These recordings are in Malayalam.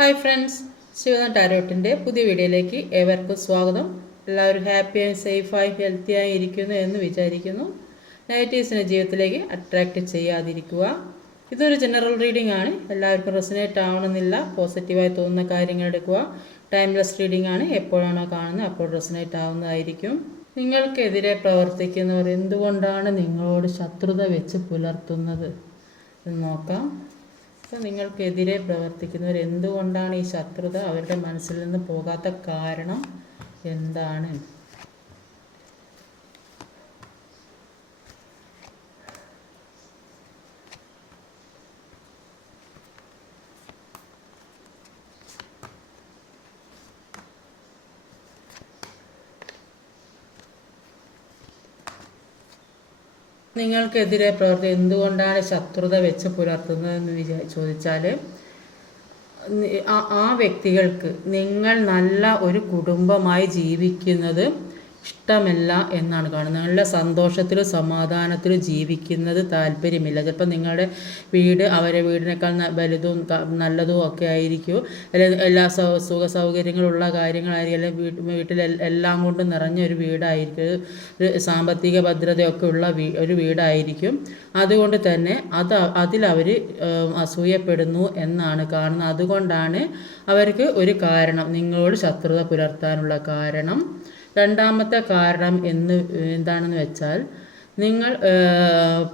ഹായ് ഫ്രണ്ട്സ് ശിവനാഥ് ടാരോട്ടിന്റെ പുതിയ വീഡിയോയിലേക്ക് ഏവർക്കും സ്വാഗതം. എല്ലാവരും ഹാപ്പിയായി സേഫായി ഹെൽത്തിയായി ഇരിക്കുന്നു എന്ന് വിചാരിക്കുന്നു. നെഗറ്റീവ്സിനെ ജീവിതത്തിലേക്ക് അട്രാക്റ്റ് ചെയ്യാതിരിക്കുക. ഇതൊരു ജനറൽ റീഡിംഗ് ആണ്. എല്ലാവർക്കും റെസിനേറ്റ് ആവണമെന്നില്ല. പോസിറ്റീവായി തോന്നുന്ന കാര്യങ്ങൾ എടുക്കുക. ടൈംലെസ് റീഡിംഗ് ആണ്. എപ്പോഴാണോ കാണുന്നത് അപ്പോൾ റെസിനേറ്റ് ആവുന്നതായിരിക്കും. നിങ്ങൾക്കെതിരെ പ്രവർത്തിക്കുന്നവർ എന്തുകൊണ്ടാണ് നിങ്ങളോട് ശത്രുത വെച്ച് പുലർത്തുന്നത്? എന്ന് നോക്കാം. നിങ്ങൾക്കെതിരെ പ്രവർത്തിക്കുന്നവർ എന്തുകൊണ്ടാണ് ഈ ശത്രുത? അവരുടെ മനസ്സിൽ നിന്ന് പോകാത്ത കാരണം എന്താണ്? നിങ്ങൾക്കെതിരെ പ്രവർത്തി എന്തുകൊണ്ടാണ് ശത്രുത വെച്ച് പുലർത്തുന്നതെന്ന് വിചാ ചോദിച്ചാൽ ആ വ്യക്തികൾക്ക് നിങ്ങൾ നല്ല ഒരു കുടുംബമായി ജീവിക്കുന്നത് ഇഷ്ടമല്ല എന്നാണ് കാണുന്നത്. നല്ല സന്തോഷത്തിലും സമാധാനത്തിലും ജീവിക്കുന്നത് താല്പര്യമില്ല. ചിലപ്പോൾ നിങ്ങളുടെ വീട് അവരെ വീടിനേക്കാൾ വലുതും നല്ലതും ഒക്കെ ആയിരിക്കും. എല്ലാ സുഖ സൗകര്യങ്ങളുള്ള കാര്യങ്ങളായിരിക്കും. വീട്ടിൽ എല്ലാം കൊണ്ടും നിറഞ്ഞ ഒരു വീടായിരിക്കും. ഒരു സാമ്പത്തിക ഭദ്രതയൊക്കെ ഉള്ള ഒരു വീടായിരിക്കും. അതുകൊണ്ട് തന്നെ അത് അതിലവർ അസൂയപ്പെടുന്നു എന്നാണ് കാണുന്നത്. അതുകൊണ്ടാണ് അവർക്ക് ഒരു കാരണം. നിങ്ങളോട് ശത്രുത പുലർത്താനുള്ള കാരണം. രണ്ടാമത്തെ കാരണം എന്ന് എന്താണെന്ന് വെച്ചാൽ നിങ്ങൾ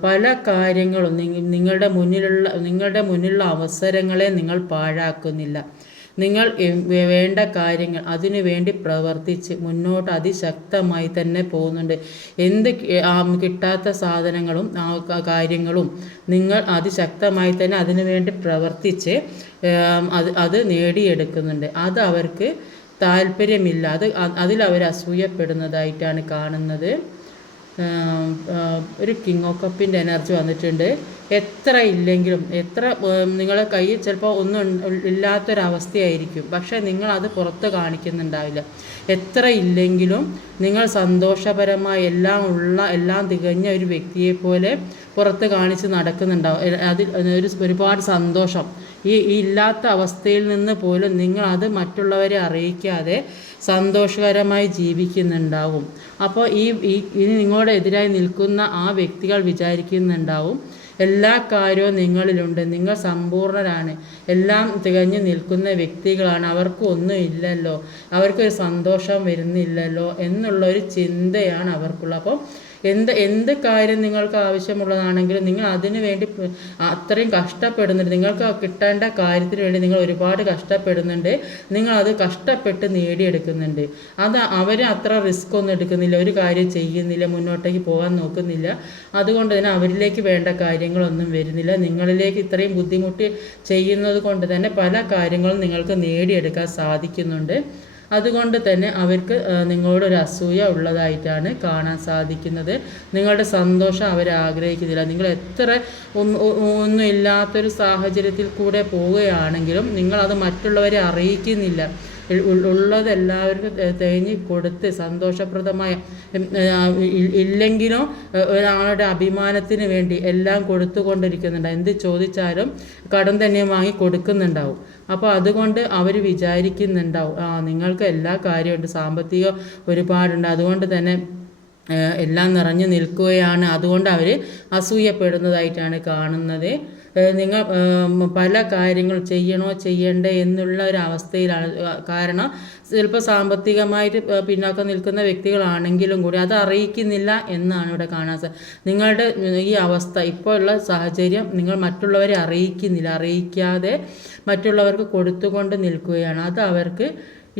പല കാര്യങ്ങളും നിങ്ങളുടെ മുന്നിലുള്ള നിങ്ങളുടെ മുന്നിലുള്ള അവസരങ്ങളെ നിങ്ങൾ പാഴാക്കുന്നില്ല. നിങ്ങൾ വേണ്ട കാര്യങ്ങൾ അതിനു വേണ്ടി പ്രവർത്തിച്ച് മുന്നോട്ട് അതിശക്തമായി തന്നെ പോകുന്നുണ്ട്. എന്ത് കിട്ടാത്ത സാധനങ്ങളും കാര്യങ്ങളും നിങ്ങൾ അതിശക്തമായി തന്നെ അതിനു വേണ്ടി പ്രവർത്തിച്ച് അത് അത് നേടിയെടുക്കുന്നുണ്ട്. അത് അവർക്ക് താല്പര്യമില്ല അത് അതിൽ അവർ അസൂയപ്പെടുന്നതായിട്ടാണ് കാണുന്നത്. ഒരു കിങ് ഓഫ് കപ്പിന്റെ എനർജി വന്നിട്ടുണ്ട്. എത്ര ഇല്ലെങ്കിലും എത്ര നിങ്ങളെ കയ്യിൽ ചിലപ്പോൾ ഒന്നും ഇല്ലാത്തൊരവസ്ഥയായിരിക്കും. പക്ഷേ നിങ്ങൾ അത് പുറത്ത് കാണിക്കുന്നുണ്ടാവില്ല. എത്ര ഇല്ലെങ്കിലും നിങ്ങൾ സന്തോഷപരമായി എല്ലാം ഉള്ള എല്ലാം തികഞ്ഞ ഒരു വ്യക്തിയെ പോലെ പുറത്ത് കാണിച്ച് നടക്കുന്നുണ്ടാവും. അതിൽ ഒരു ഒരുപാട് സന്തോഷം. ഈ ഇല്ലാത്ത അവസ്ഥയിൽ നിന്ന് പോലും നിങ്ങൾ അത് മറ്റുള്ളവരെ അറിയിക്കാതെ സന്തോഷകരമായി ജീവിക്കുന്നുണ്ടാവും. അപ്പോൾ ഈ ഇനി നിങ്ങളുടെ എതിരായി നിൽക്കുന്ന ആ വ്യക്തികൾ വിചാരിക്കുന്നുണ്ടാവും. എല്ലാ കാര്യവും നിങ്ങളിലുണ്ട്. നിങ്ങൾ സമ്പൂർണരാണ്. എല്ലാം തികഞ്ഞു നിൽക്കുന്ന വ്യക്തികളാണ്. അവർക്ക് ഒന്നും ഇല്ലല്ലോ. അവർക്കൊരു സന്തോഷം വരുന്നില്ലല്ലോ എന്നുള്ളൊരു ചിന്തയാണ് അവർക്കുള്ളത്. അപ്പോൾ എന്ത് എന്ത് കാര്യം നിങ്ങൾക്ക് ആവശ്യമുള്ളതാണെങ്കിലും നിങ്ങൾ അതിനു വേണ്ടി അത്രയും കഷ്ടപ്പെടുന്നുണ്ട്. നിങ്ങൾക്ക് കിട്ടേണ്ട കാര്യത്തിന് വേണ്ടി നിങ്ങൾ ഒരുപാട് കഷ്ടപ്പെടുന്നുണ്ട്. നിങ്ങൾ അത് കഷ്ടപ്പെട്ട് നേടിയെടുക്കുന്നുണ്ട്. അത് അവർ അത്ര റിസ്ക് ഒന്നും എടുക്കുന്നില്ല. ഒരു കാര്യം ചെയ്യുന്നില്ല. മുന്നോട്ടേക്ക് പോകാൻ നോക്കുന്നില്ല. അതുകൊണ്ട് തന്നെ അവരിലേക്ക് വേണ്ട കാര്യങ്ങളൊന്നും വരുന്നില്ല. നിങ്ങളിലേക്ക് ഇത്രയും ബുദ്ധിമുട്ട് ചെയ്യുന്നത് കൊണ്ട് തന്നെ പല കാര്യങ്ങളും നിങ്ങൾക്ക് നേടിയെടുക്കാൻ സാധിക്കുന്നുണ്ട്. അതുകൊണ്ട് തന്നെ അവർക്ക് നിങ്ങളോടൊരു അസൂയ ഉള്ളതായിട്ടാണ് കാണാൻ സാധിക്കുന്നത്. നിങ്ങളുടെ സന്തോഷം അവർ ആഗ്രഹിക്കുന്നില്ല. നിങ്ങൾ എത്ര ഒന്നും ഇല്ലാത്തൊരു സാഹചര്യത്തിൽ കൂടെ പോവുകയാണെങ്കിലും നിങ്ങളത് മറ്റുള്ളവരെ അറിയിക്കുന്നില്ല. ഉ- ഉ- ഉള്ളത് എല്ലാവർക്കും തെ- തേഞ്ഞ് കൊടുത്ത് സന്തോഷപ്രദമായ ഇല്ലെങ്കിലും ഒരാളുടെ അഭിമാനത്തിന് വേണ്ടി എല്ലാം കൊടുത്തുകൊണ്ടിരിക്കുന്നുണ്ട്. എന്ത് ചോദിച്ചാലും കടം തന്നെ വാങ്ങി കൊടുക്കുന്നുണ്ടാവും. അപ്പോൾ അതുകൊണ്ട് അവർ വിചാരിക്കുന്നുണ്ടാവും ആ നിങ്ങൾക്ക് എല്ലാ കാര്യമുണ്ട് സാമ്പത്തികം ഒരുപാടുണ്ട് അതുകൊണ്ട് തന്നെ എല്ലാം നിറഞ്ഞു നിൽക്കുകയാണ്. അതുകൊണ്ട് അവർ അസൂയപ്പെടുന്നതായിട്ടാണ് കാണുന്നത്. നിങ്ങൾ പല കാര്യങ്ങൾ ചെയ്യണോ ചെയ്യണ്ടേ എന്നുള്ള ഒരു അവസ്ഥയിലാണ്. കാരണം ചിലപ്പോൾ സാമ്പത്തികമായിട്ട് പിന്നാക്കം നിൽക്കുന്ന വ്യക്തികളാണെങ്കിലും കൂടി അത് അറിയിക്കുന്നില്ല എന്നാണ് ഇവിടെ കാണാൻ നിങ്ങളുടെ ഈ അവസ്ഥ. ഇപ്പോൾ ഉള്ള സാഹചര്യം നിങ്ങൾ മറ്റുള്ളവരെ അറിയിക്കുന്നില്ല. അറിയിക്കാതെ മറ്റുള്ളവർക്ക് കൊടുത്തുകൊണ്ട് നിൽക്കുകയാണ്. അത് അവർക്ക്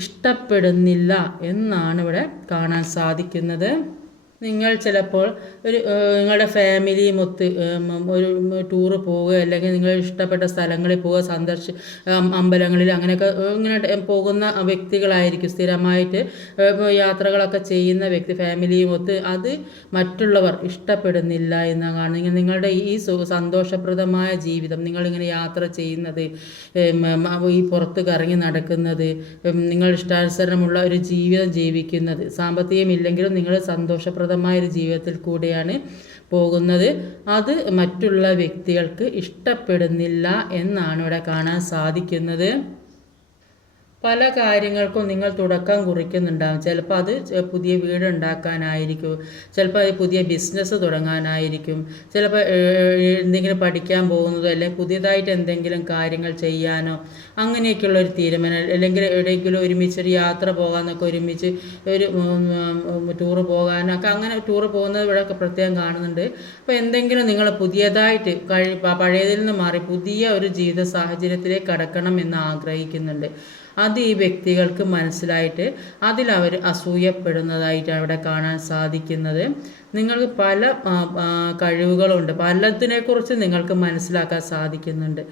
ഇഷ്ടപ്പെടുന്നില്ല എന്നാണ് ഇവിടെ കാണാൻ സാധിക്കുന്നത്. നിങ്ങൾ ചിലപ്പോൾ ഒരു നിങ്ങളുടെ ഫാമിലി മൊത്ത് ഒരു ടൂറ് പോവുക അല്ലെങ്കിൽ നിങ്ങൾ ഇഷ്ടപ്പെട്ട സ്ഥലങ്ങളിൽ പോവുക സന്ദർശി അമ്പലങ്ങളിൽ അങ്ങനെയൊക്കെ ഇങ്ങനെ പോകുന്ന വ്യക്തികളായിരിക്കും. സ്ഥിരമായിട്ട് യാത്രകളൊക്കെ ചെയ്യുന്ന വ്യക്തി ഫാമിലിയും ഒത്ത് അത് മറ്റുള്ളവർ ഇഷ്ടപ്പെടുന്നില്ല എന്നാണ് കാണുന്നത് നിങ്ങളുടെ ഈ സന്തോഷപ്രദമായ ജീവിതം. നിങ്ങളിങ്ങനെ യാത്ര ചെയ്യുന്നത് ഈ പുറത്ത് കറങ്ങി നടക്കുന്നത് നിങ്ങൾ ഇഷ്ടാനുസരണമുള്ള ഒരു ജീവിതം ജീവിക്കുന്നത് സാമ്പത്തികമില്ലെങ്കിലും നിങ്ങൾ സന്തോഷപ്രദമായ ഒരു ജീവിതത്തിൽ കൂടിയാണ് പോകുന്നത്. അത് മറ്റുള്ള വ്യക്തികൾക്ക് ഇഷ്ടപ്പെടുന്നില്ല എന്നാണ് ഇവിടെ കാണാൻ സാധിക്കുന്നത്. പല കാര്യങ്ങൾക്കും നിങ്ങൾ തുടക്കം കുറിക്കുന്നുണ്ടാകും ചിലപ്പോൾ അത് പുതിയ വീട് ഉണ്ടാക്കാനായിരിക്കും ചിലപ്പോൾ അത് പുതിയ ബിസിനസ് തുടങ്ങാനായിരിക്കും. ചിലപ്പോൾ എന്തെങ്കിലും പഠിക്കാൻ പോകുന്നതോ അല്ലെങ്കിൽ പുതിയതായിട്ട് എന്തെങ്കിലും കാര്യങ്ങൾ ചെയ്യാനോ അങ്ങനെയൊക്കെയുള്ള ഒരു തീരുമാനം. അല്ലെങ്കിൽ എവിടെയെങ്കിലും ഒരുമിച്ച് ഒരു യാത്ര പോകാനൊക്കെ ഒരുമിച്ച് ഒരു ടൂറ് പോകാനൊക്കെ അങ്ങനെ ടൂറ് പോകുന്നത് ഇവിടെയൊക്കെ പ്രത്യേകം കാണുന്നുണ്ട്. അപ്പോൾ എന്തെങ്കിലും നിങ്ങൾ പുതിയതായിട്ട് കഴി പഴയതിൽ നിന്ന് മാറി പുതിയ ഒരു ജീവിത സാഹചര്യത്തിലേക്ക് കടക്കണം എന്ന് ആഗ്രഹിക്കുന്നുണ്ട്. അത് ഈ വ്യക്തികൾക്ക് മനസ്സിലായിട്ട് അതിൽ അവർ അസൂയപ്പെടുന്നതായിട്ട് അവിടെ കാണാൻ സാധിക്കുന്നത്. നിങ്ങൾക്ക് പല കഴിവുകളുണ്ട്. പലതിനെക്കുറിച്ച് നിങ്ങൾക്ക് മനസ്സിലാക്കാൻ സാധിക്കുന്നുണ്ട്.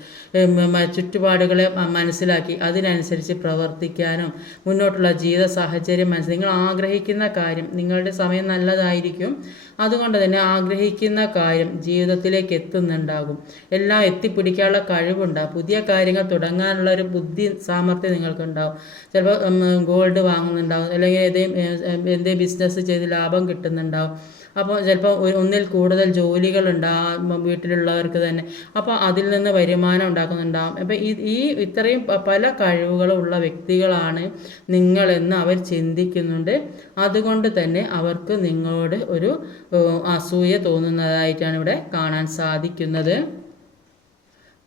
ചുറ്റുപാടുകളെ മനസ്സിലാക്കി അതിനനുസരിച്ച് പ്രവർത്തിക്കാനും മുന്നോട്ടുള്ള ജീവിത സാഹചര്യം മനസ്സിൽ നിങ്ങൾ ആഗ്രഹിക്കുന്ന കാര്യം നിങ്ങളുടെ സമയം നല്ലതായിരിക്കും. അതുകൊണ്ട് തന്നെ ആഗ്രഹിക്കുന്ന കാര്യം ജീവിതത്തിലേക്ക് എത്തുന്നുണ്ടാകും. എല്ലാം എത്തിപ്പിടിക്കാനുള്ള കഴിവുണ്ടാകും പുതിയ കാര്യങ്ങൾ തുടങ്ങാനുള്ള ഒരു ബുദ്ധി സാമർഥ്യം നിങ്ങൾക്കുണ്ടാവും. ചിലപ്പോൾ ഗോൾഡ് വാങ്ങുന്നുണ്ടാവും. അല്ലെങ്കിൽ ഏതെങ്കിലും എന്തേ ബിസിനസ് ചെയ്ത് ലാഭം കിട്ടുന്നുണ്ടാവും. അപ്പോൾ ചിലപ്പോൾ ഒന്നിൽ കൂടുതൽ ജോലികൾ ഉണ്ടാകും വീട്ടിലുള്ളവർക്ക് തന്നെ. അപ്പോൾ അതിൽ നിന്ന് വരുമാനം ഉണ്ടാക്കുന്നുണ്ടാകും അപ്പോൾ ഈ ഈ ഇത്രയും പല കഴിവുകളുള്ള വ്യക്തികളാണ് നിങ്ങളെന്ന് അവർ ചിന്തിക്കുന്നുണ്ട്. അതുകൊണ്ട് തന്നെ അവർക്ക് നിങ്ങളോട് ഒരു അസൂയ തോന്നുന്നതായിട്ടാണ് ഇവിടെ കാണാൻ സാധിക്കുന്നത്.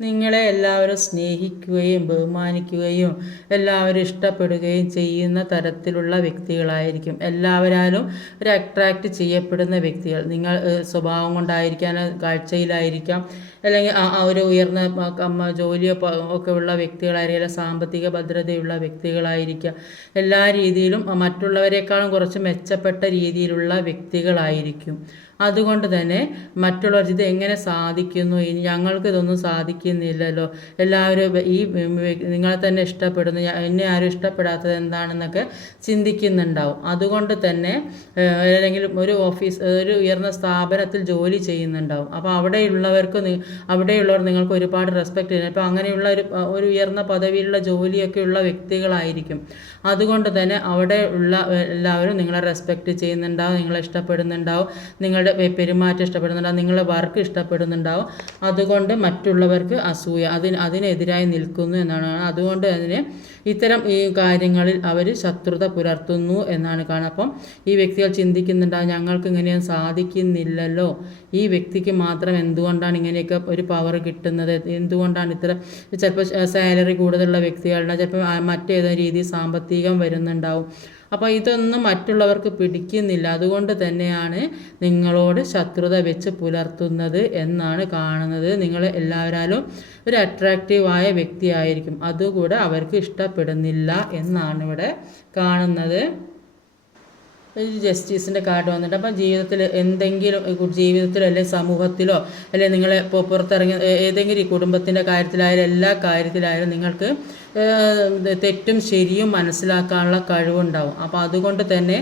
നിങ്ങളെ എല്ലാവരും സ്നേഹിക്കുകയും ബഹുമാനിക്കുകയും എല്ലാവരും ഇഷ്ടപ്പെടുകയും ചെയ്യുന്ന തരത്തിലുള്ള വ്യക്തികളായിരിക്കും. എല്ലാവരാലും ഒരു അട്രാക്റ്റ് ചെയ്യപ്പെടുന്ന വ്യക്തികൾ. നിങ്ങൾ സ്വഭാവം കൊണ്ടായിരിക്കാം കാഴ്ചയിലായിരിക്കാം അല്ലെങ്കിൽ ഒരു ഉയർന്ന അമ്മ ജോലിയോ ഒക്കെ ഉള്ള വ്യക്തികളായിരിക്കും സാമ്പത്തിക ഭദ്രതയുള്ള വ്യക്തികളായിരിക്കാം. എല്ലാ രീതിയിലും മറ്റുള്ളവരെക്കാളും കുറച്ച് മെച്ചപ്പെട്ട രീതിയിലുള്ള വ്യക്തികളായിരിക്കും. അതുകൊണ്ട് തന്നെ മറ്റുള്ളവർ ഇത് എങ്ങനെ സാധിക്കുന്നു? ഇനി ഞങ്ങൾക്ക് ഇതൊന്നും സാധിക്കുന്നില്ലല്ലോ. എല്ലാവരും ഈ നിങ്ങളെ തന്നെ ഇഷ്ടപ്പെടുന്നു. എന്നെ ആരും ഇഷ്ടപ്പെടാത്തത് എന്താണെന്നൊക്കെ ചിന്തിക്കുന്നുണ്ടാവും. അതുകൊണ്ട് തന്നെ അല്ലെങ്കിൽ ഒരു ഓഫീസ് ഒരു ഉയർന്ന സ്ഥാപനത്തിൽ ജോലി ചെയ്യുന്നുണ്ടാവും. അപ്പോൾ അവിടെയുള്ളവർക്ക് അവിടെയുള്ളവർ നിങ്ങൾക്ക് ഒരുപാട് റെസ്പെക്റ്റ് ചെയ്യുന്നു. അപ്പോൾ അങ്ങനെയുള്ള ഒരു ഒരു ഉയർന്ന പദവിയിലുള്ള ജോലിയൊക്കെയുള്ള വ്യക്തികളായിരിക്കും. അതുകൊണ്ട് തന്നെ അവിടെ ഉള്ള എല്ലാവരും നിങ്ങളെ റെസ്പെക്റ്റ് ചെയ്യുന്നുണ്ടാവും നിങ്ങളെ ഇഷ്ടപ്പെടുന്നുണ്ടാവും നിങ്ങളുടെ പെരുമാറ്റം ഇഷ്ടപ്പെടുന്നുണ്ടാവും നിങ്ങളുടെ വർക്ക് ഇഷ്ടപ്പെടുന്നുണ്ടാവും. അതുകൊണ്ട് മറ്റുള്ളവർക്ക് അസൂയ അതിന് അതിനെതിരായി നിൽക്കുന്നു എന്നാണ്. അതുകൊണ്ട് തന്നെ ഇത്തരം ഈ കാര്യങ്ങളിൽ അവർ ശത്രുത പുലർത്തുന്നു എന്നാണ് കാണുക അപ്പം ഈ വ്യക്തികൾ ചിന്തിക്കുന്നുണ്ടാവും ഞങ്ങൾക്ക് ഇങ്ങനെയൊന്നും സാധിക്കുന്നില്ലല്ലോ. ഈ വ്യക്തിക്ക് മാത്രം എന്തുകൊണ്ടാണ് ഇങ്ങനെയൊക്കെ ഒരു പവർ കിട്ടുന്നത്? എന്തുകൊണ്ടാണ് ഇത്ര ചിലപ്പോൾ സാലറി കൂടുതലുള്ള വ്യക്തികളുടെ ചിലപ്പോൾ മറ്റേതോ രീതി സാമ്പത്തികം വരുന്നുണ്ടാവും. അപ്പോൾ ഇതൊന്നും മറ്റുള്ളവർക്ക് പിടിക്കുന്നില്ല. അതുകൊണ്ട് തന്നെയാണ് നിങ്ങളോട് ശത്രുത വെച്ച് പുലർത്തുന്നത് എന്നാണ് കാണുന്നത്. നിങ്ങൾ എല്ലാവരാലും ഒരു അട്രാക്റ്റീവായ വ്യക്തിയായിരിക്കും അതുകൂടെ അവർക്ക് ഇഷ്ടപ്പെടുന്നില്ല എന്നാണ് ഇവിടെ കാണുന്നത്. ഒരു ജസ്റ്റിസിന്റെ കാർഡ് വന്നിട്ട് അപ്പം ജീവിതത്തിൽ എന്തെങ്കിലും ജീവിതത്തിലോ അല്ലെങ്കിൽ സമൂഹത്തിലോ അല്ലെങ്കിൽ നിങ്ങളെ പുറത്തിറങ്ങി ഏതെങ്കിലും കുടുംബത്തിന്റെ കാര്യത്തിലായാലും എല്ലാ കാര്യത്തിലായാലും നിങ്ങൾക്ക് തെറ്റും ശരിയും മനസ്സിലാക്കാനുള്ള കഴിവുണ്ടാവും. അപ്പോൾ അതുകൊണ്ട് തന്നെ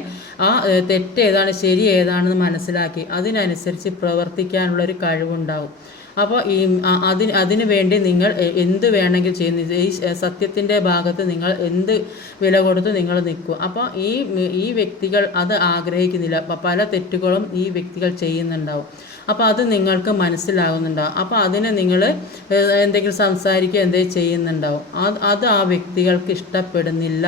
ആ തെറ്റ് ഏതാണ് ശരി ഏതാണെന്ന് മനസ്സിലാക്കി അതിനനുസരിച്ച് പ്രവർത്തിക്കാനുള്ള ഒരു കഴിവുണ്ടാവും. അപ്പോൾ ഈ അതിന് അതിന് വേണ്ടി നിങ്ങൾ എന്ത് വേണമെങ്കിൽ ചെയ്യുന്നു? ഈ സത്യത്തിന്റെ ഭാഗത്ത് നിങ്ങൾ എന്ത് വില കൊടുത്ത് നിങ്ങൾ നിൽക്കും? അപ്പോൾ ഈ ഈ വ്യക്തികൾ അത് ആഗ്രഹിക്കുന്നില്ല. പല തെറ്റുകളും ഈ വ്യക്തികൾ ചെയ്യുന്നുണ്ടാവും. അപ്പോൾ അത് നിങ്ങൾക്ക് മനസ്സിലാകുന്നുണ്ടാവും അപ്പോൾ അതിനെ നിങ്ങൾ എന്തെങ്കിലും സംസാരിക്കുക എന്തെങ്കിലും ചെയ്യുന്നുണ്ടാവും. അത് അത് ആ വ്യക്തികൾക്ക് ഇഷ്ടപ്പെടുന്നില്ല.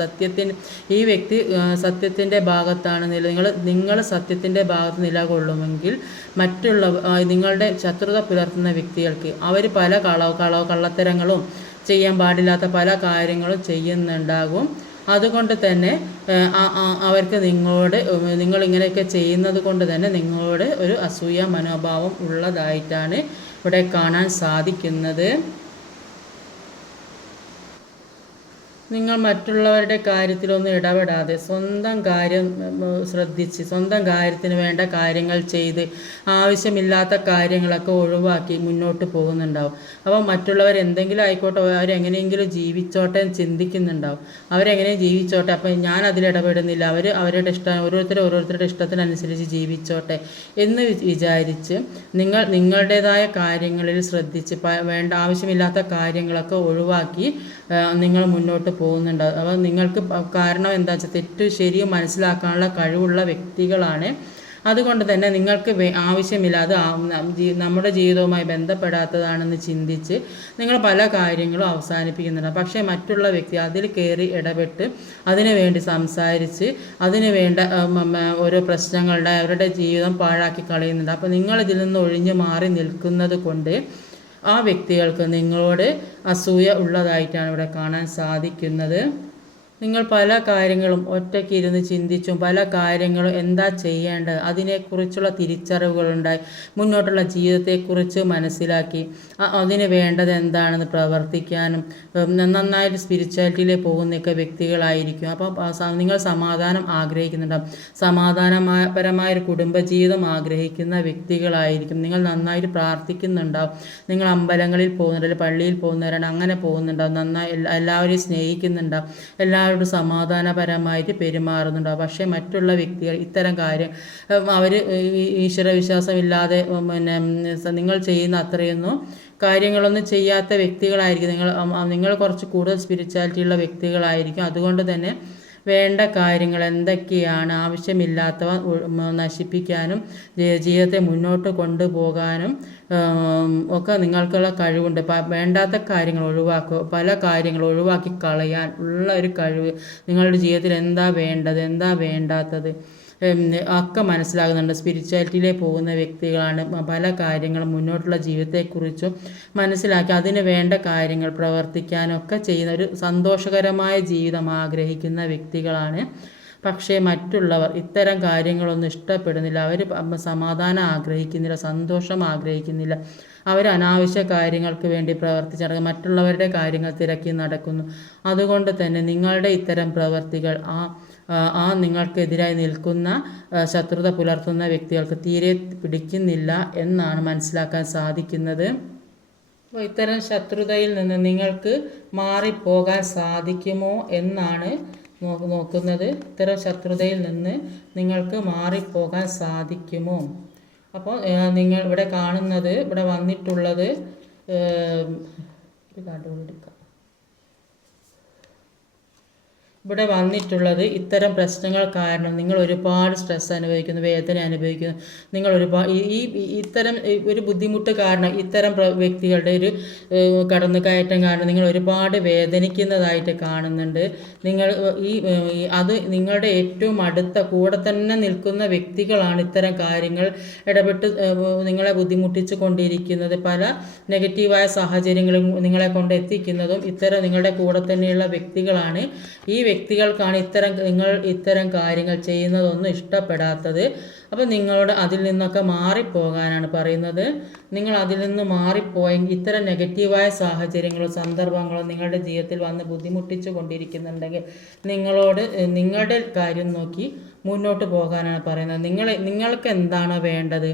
സത്യത്തിന് ഈ വ്യക്തി സത്യത്തിന്റെ ഭാഗത്താണ് നില നിങ്ങൾ നിങ്ങൾ സത്യത്തിന്റെ ഭാഗത്ത് നിലകൊള്ളുമെങ്കിൽ മറ്റുള്ള നിങ്ങളുടെ ശത്രുത പുലർത്തുന്ന വ്യക്തികൾക്ക് അവർ പല കളവ് കളവ് കള്ളത്തരങ്ങളും ചെയ്യാൻ പാടില്ലാത്ത പല കാര്യങ്ങളും ചെയ്യുന്നുണ്ടാകും. അതുകൊണ്ട് തന്നെ അവർക്ക് നിങ്ങളോട് നിങ്ങളിങ്ങനെയൊക്കെ ചെയ്യുന്നത് കൊണ്ട് തന്നെ നിങ്ങളോട് ഒരു അസൂയ മനോഭാവം ഉള്ളതായിട്ടാണ് ഇവിടെ കാണാൻ സാധിക്കുന്നത്. നിങ്ങൾ മറ്റുള്ളവരുടെ കാര്യത്തിലൊന്നും ഇടപെടാതെ സ്വന്തം കാര്യം ശ്രദ്ധിച്ച് സ്വന്തം കാര്യത്തിന് വേണ്ട കാര്യങ്ങൾ ചെയ്ത് ആവശ്യമില്ലാത്ത കാര്യങ്ങളൊക്കെ ഒഴിവാക്കി മുന്നോട്ട് പോകുന്നുണ്ടാവും. അപ്പോൾ മറ്റുള്ളവർ എന്തെങ്കിലും ആയിക്കോട്ടെ അവരെങ്ങനെയെങ്കിലും ജീവിച്ചോട്ടെ എന്ന് ചിന്തിക്കുന്നുണ്ടാവും. അവരെങ്ങനെ ജീവിച്ചോട്ടെ അപ്പം ഞാൻ അതിൽ ഇടപെടുന്നില്ല അവർ അവരുടെ ഇഷ്ടം ഓരോരുത്തർ ഓരോരുത്തരുടെ ഇഷ്ടത്തിനനുസരിച്ച് ജീവിച്ചോട്ടെ എന്ന് വിചാരിച്ച് നിങ്ങൾ നിങ്ങളുടേതായ കാര്യങ്ങളിൽ ശ്രദ്ധിച്ച് വേണ്ട ആവശ്യമില്ലാത്ത കാര്യങ്ങളൊക്കെ ഒഴിവാക്കി നിങ്ങൾ മുന്നോട്ട് പോകുന്നുണ്ട്. അപ്പോൾ നിങ്ങൾക്ക് കാരണം എന്താ വെച്ചാൽ തെറ്റ് ശരിയും മനസ്സിലാക്കാനുള്ള കഴിവുള്ള വ്യക്തികളാണ്. അതുകൊണ്ട് തന്നെ നിങ്ങൾക്ക് ആവശ്യമില്ലാതെ നമ്മുടെ ജീവിതവുമായി ബന്ധപ്പെടാത്തതാണെന്ന് ചിന്തിച്ച് നിങ്ങൾ പല കാര്യങ്ങളും അവസാനിപ്പിക്കുന്നുണ്ട്. പക്ഷേ മറ്റുള്ള വ്യക്തി അതിൽ കയറി ഇടപെട്ട് അതിനു വേണ്ടി സംസാരിച്ച് അതിനു വേണ്ട ഓരോ പ്രശ്നങ്ങളുടെ അവരുടെ ജീവിതം പാഴാക്കി കളയുന്നുണ്ട്. അപ്പോൾ നിങ്ങൾ ഇതിൽ നിന്ന് ഒഴിഞ്ഞു മാറി നിൽക്കുന്നത് കൊണ്ട് ആ വ്യക്തികൾക്ക് നിങ്ങളോട് അസൂയ ഉള്ളതായിട്ടാണ് ഇവിടെ കാണാൻ സാധിക്കുന്നത്. നിങ്ങൾ പല കാര്യങ്ങളും ഒറ്റയ്ക്ക് ഇരുന്ന് ചിന്തിച്ചും പല കാര്യങ്ങളും എന്താ ചെയ്യേണ്ടത്? അതിനെക്കുറിച്ചുള്ള തിരിച്ചറിവുകളുണ്ടായി. മുന്നോട്ടുള്ള ജീവിതത്തെക്കുറിച്ച് മനസ്സിലാക്കി. അതിന് വേണ്ടത് എന്താണെന്ന് പ്രവർത്തിക്കാനും നന്നായിട്ട് സ്പിരിച്വാലിറ്റിയിലേക്ക് പോകുന്നൊക്കെ വ്യക്തികളായിരിക്കും. അപ്പോൾ നിങ്ങൾ സമാധാനം ആഗ്രഹിക്കുന്നുണ്ടാവും സമാധാനപരമായ ഒരു കുടുംബജീവിതം ആഗ്രഹിക്കുന്ന വ്യക്തികളായിരിക്കും. നിങ്ങൾ നന്നായിട്ട് പ്രാർത്ഥിക്കുന്നുണ്ടാവും നിങ്ങൾ അമ്പലങ്ങളിൽ പോകുന്നുണ്ട്? പള്ളിയിൽ പോകുന്നവരാണ്? അങ്ങനെ പോകുന്നുണ്ടാവും നന്നായി എല്ലാവരെയും സ്നേഹിക്കുന്നുണ്ടാവും എല്ലാവരും എല്ലാവരോടും സമാധാനപരമായിട്ട് പെരുമാറുന്നുണ്ടാവും പക്ഷേ മറ്റുള്ള വ്യക്തികൾ ഇത്തരം കാര്യം അവർ ഈശ്വരവിശ്വാസമില്ലാതെ പിന്നെ നിങ്ങൾ ചെയ്യുന്ന അത്രയൊന്നും കാര്യങ്ങളൊന്നും ചെയ്യാത്ത വ്യക്തികളായിരിക്കും. നിങ്ങൾ നിങ്ങൾ കുറച്ച് കൂടുതൽ സ്പിരിച്വാലിറ്റി ഉള്ള വ്യക്തികളായിരിക്കും. അതുകൊണ്ട് തന്നെ വേണ്ട കാര്യങ്ങൾ എന്തൊക്കെയാണ് ആവശ്യമില്ലാത്തവ നശിപ്പിക്കാനും ജീവിതത്തെ മുന്നോട്ട് കൊണ്ടുപോകാനും ഒക്കെ നിങ്ങൾക്കുള്ള കഴിവുണ്ട്. വേണ്ടാത്ത കാര്യങ്ങൾ ഒഴിവാക്കുക പല കാര്യങ്ങൾ ഒഴിവാക്കി കളയാൻ ഉള്ള ഒരു കഴിവ് നിങ്ങളുടെ ജീവിതത്തിൽ എന്താ വേണ്ടത്? എന്താ വേണ്ടാത്തത്? ഒക്കെ മനസ്സിലാകുന്നുണ്ട്. സ്പിരിച്വാലിറ്റിയിലേ പോകുന്ന വ്യക്തികളാണ് പല കാര്യങ്ങളും മുന്നോട്ടുള്ള ജീവിതത്തെക്കുറിച്ചും മനസ്സിലാക്കി അതിന് വേണ്ട കാര്യങ്ങൾ പ്രവർത്തിക്കാനൊക്കെ ചെയ്യുന്ന ഒരു സന്തോഷകരമായ ജീവിതം ആഗ്രഹിക്കുന്ന വ്യക്തികളാണ്. പക്ഷേ മറ്റുള്ളവർ ഇത്തരം കാര്യങ്ങളൊന്നും ഇഷ്ടപ്പെടുന്നില്ല. അവർ സമാധാനം ആഗ്രഹിക്കുന്നില്ല സന്തോഷം ആഗ്രഹിക്കുന്നില്ല. അവർ അനാവശ്യ കാര്യങ്ങൾക്ക് വേണ്ടി പ്രവർത്തിച്ച് നടക്കുന്നു. മറ്റുള്ളവരുടെ കാര്യങ്ങൾ തിരക്കി നടക്കുന്നു. അതുകൊണ്ട് തന്നെ നിങ്ങളുടെ ഇത്തരം പ്രവർത്തികൾ ആ ആ നിങ്ങൾക്കെതിരായി നിൽക്കുന്ന ശത്രുത പുലർത്തുന്ന വ്യക്തികൾക്ക് തീരെ പിടിക്കുന്നില്ല എന്നാണ് മനസ്സിലാക്കാൻ സാധിക്കുന്നത്. അപ്പോൾ ഇത്തരം ശത്രുതയിൽ നിന്ന് നിങ്ങൾക്ക് മാറിപ്പോകാൻ സാധിക്കുമോ എന്നാണ് നോക്കുന്നത്. ഇത്തരം ശത്രുതയിൽ നിന്ന് നിങ്ങൾക്ക് മാറിപ്പോകാൻ സാധിക്കുമോ? അപ്പോൾ നിങ്ങൾ ഇവിടെ കാണുന്നത് ഇവിടെ വന്നിട്ടുള്ളത് എടുക്കാം ഇവിടെ വന്നിട്ടുള്ളത് ഇത്തരം പ്രശ്നങ്ങൾ കാരണം നിങ്ങൾ ഒരുപാട് സ്ട്രെസ് അനുഭവിക്കുന്നു വേദന അനുഭവിക്കുന്നു. നിങ്ങൾ ഒരുപാട് ഈ ഇത്തരം ഒരു ബുദ്ധിമുട്ട് കാരണം ഇത്തരം വ്യക്തികളുടെ ഒരു കടന്നു കയറ്റം കാരണം നിങ്ങൾ ഒരുപാട് വേദനിക്കുന്നതായിട്ട് കാണുന്നുണ്ട്. നിങ്ങൾ ഈ അത് നിങ്ങളുടെ ഏറ്റവും അടുത്ത കൂടെ തന്നെ നിൽക്കുന്ന വ്യക്തികളാണ് ഇത്തരം കാര്യങ്ങൾ ഇടപെട്ട് നിങ്ങളെ ബുദ്ധിമുട്ടിച്ചു കൊണ്ടിരിക്കുന്നത്. പല നെഗറ്റീവായ സാഹചര്യങ്ങളും നിങ്ങളെ കൊണ്ട് എത്തിക്കുന്നതും ഇത്തരം നിങ്ങളുടെ കൂടെ തന്നെയുള്ള വ്യക്തികളാണ് ഈ വ്യക്തികൾക്കാണ് ഇത്തരം നിങ്ങൾ ഇത്തരം കാര്യങ്ങൾ ചെയ്യുന്നതൊന്നും ഇഷ്ടപ്പെടാത്തത്. അപ്പോൾ നിങ്ങളോട് അതിൽ നിന്നൊക്കെ മാറിപ്പോകാനാണ് പറയുന്നത്. നിങ്ങൾ അതിൽ നിന്ന് മാറിപ്പോയെങ്കിൽ ഇത്തരം നെഗറ്റീവായ സാഹചര്യങ്ങളോ സന്ദർഭങ്ങളോ നിങ്ങളുടെ ജീവിതത്തിൽ വന്ന് ബുദ്ധിമുട്ടിച്ചു കൊണ്ടിരിക്കുന്നുണ്ടെങ്കിൽ നിങ്ങളോട് നിങ്ങളുടെ കാര്യം നോക്കി മുന്നോട്ട് പോകാനാണ് പറയുന്നത്. നിങ്ങൾ നിങ്ങൾക്ക് എന്താണോ വേണ്ടത്?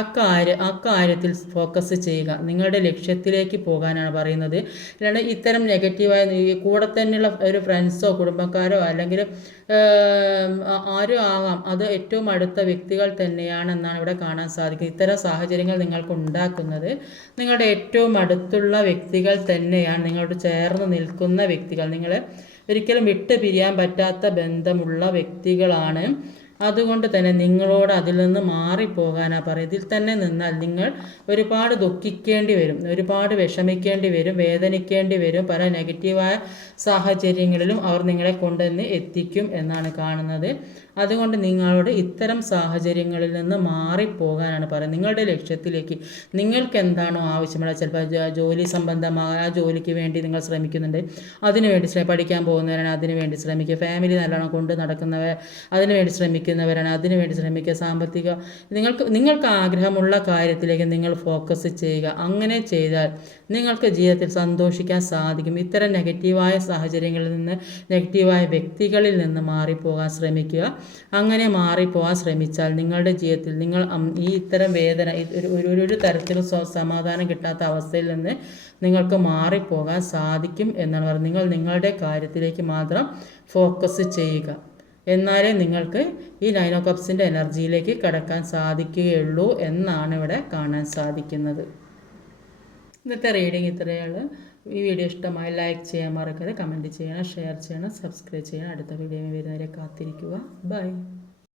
അക്കാര്യ അക്കാര്യത്തിൽ ഫോക്കസ് ചെയ്യുക. നിങ്ങളുടെ ലക്ഷ്യത്തിലേക്ക് പോകാനാണ് പറയുന്നത്. അല്ലാണ്ട് ഇത്തരം നെഗറ്റീവായ കൂടെ തന്നെയുള്ള ഒരു ഫ്രണ്ട്സോ കുടുംബക്കാരോ അല്ലെങ്കിൽ ആരും ആവാം. അത് ഏറ്റവും അടുത്ത വ്യക്തികൾ തന്നെയാണെന്നാണ് ഇവിടെ കാണാൻ സാധിക്കുന്നത്. ഇത്തരം സാഹചര്യങ്ങൾ നിങ്ങൾക്ക് ഉണ്ടാക്കുന്നത് നിങ്ങളുടെ ഏറ്റവും അടുത്തുള്ള വ്യക്തികൾ തന്നെയാണ്. നിങ്ങളോട് ചേർന്ന് നിൽക്കുന്ന വ്യക്തികൾ. നിങ്ങൾ ഒരിക്കലും വിട്ട് പിരിയാൻ പറ്റാത്ത ബന്ധമുള്ള വ്യക്തികളാണ്. അതുകൊണ്ട് തന്നെ നിങ്ങളോട് അതിൽ നിന്ന് മാറിപ്പോകാനാണ് പറയും ഇതിൽ തന്നെ നിന്നാൽ നിങ്ങൾ ഒരുപാട് ദുഃഖിക്കേണ്ടി വരും ഒരുപാട് വിഷമിക്കേണ്ടി വരും വേദനിക്കേണ്ടി വരും പല നെഗറ്റീവായ സാഹചര്യങ്ങളിലും അവർ നിങ്ങളെ കൊണ്ടുവന്ന് എത്തിക്കും എന്നാണ് കാണുന്നത്. അതുകൊണ്ട് നിങ്ങളുടെ ഇത്തരം സാഹചര്യങ്ങളിൽ നിന്ന് മാറിപ്പോകാനാണ് പറയുന്നത്. നിങ്ങളുടെ ലക്ഷ്യത്തിലേക്ക് നിങ്ങൾക്ക് എന്താണോ ആവശ്യമുള്ള ചിലപ്പോൾ ജോലി സംബന്ധമായ ആ ജോലിക്ക് വേണ്ടി നിങ്ങൾ ശ്രമിക്കുന്നുണ്ട്. അതിനുവേണ്ടി പഠിക്കാൻ പോകുന്നവരാണ് അതിനു വേണ്ടി ശ്രമിക്കുക. ഫാമിലി നല്ലോണം കൊണ്ട് നടക്കുന്നവർ അതിനുവേണ്ടി ശ്രമിക്കുന്നവരാണ് അതിനുവേണ്ടി ശ്രമിക്കുക. സാമ്പത്തിക നിങ്ങൾക്ക് നിങ്ങൾക്ക് ആഗ്രഹമുള്ള കാര്യത്തിലേക്ക് നിങ്ങൾ ഫോക്കസ് ചെയ്യുക. അങ്ങനെ ചെയ്താൽ നിങ്ങൾക്ക് ജീവിതത്തിൽ സന്തോഷിക്കാൻ സാധിക്കും. ഇത്തരം നെഗറ്റീവായ സാഹചര്യങ്ങളിൽ നിന്ന് നെഗറ്റീവായ വ്യക്തികളിൽ നിന്ന് മാറിപ്പോകാൻ ശ്രമിക്കുക. അങ്ങനെ മാറിപ്പോകാൻ ശ്രമിച്ചാൽ നിങ്ങളുടെ ജീവിതത്തിൽ നിങ്ങൾ ഈ ഇത്തരം വേദന ഒരു ഒരു തരത്തിലും സമാധാനം കിട്ടാത്ത അവസ്ഥയിൽ നിന്ന് നിങ്ങൾക്ക് മാറിപ്പോകാൻ സാധിക്കും എന്നാണ് പറയുന്നത് നിങ്ങൾ നിങ്ങളുടെ കാര്യത്തിലേക്ക് മാത്രം ഫോക്കസ് ചെയ്യുക. എന്നാലേ നിങ്ങൾക്ക് ഈ നൈനോ കപ്സിന്റെ എനർജിയിലേക്ക് കടക്കാൻ സാധിക്കുകയുള്ളൂ എന്നാണ് ഇവിടെ കാണാൻ സാധിക്കുന്നത്. ഇന്നത്തെ റീഡിങ് ഇത്രയാണ് ഈ വീഡിയോ ഇഷ്ടമായി ലൈക്ക് ചെയ്യാൻ മറക്കരുത് കമന്റ് ചെയ്യണം ഷെയർ ചെയ്യണം സബ്സ്ക്രൈബ് ചെയ്യണം. അടുത്ത വീഡിയോ വരുന്നവരെ കാത്തിരിക്കുക. ബൈ